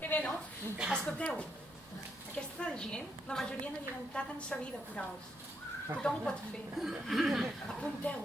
Que bé, no? Escolteu, aquesta gent, la majoria n'havien entrat en sa vida corals. Tothom ho pot fer. Apunteu.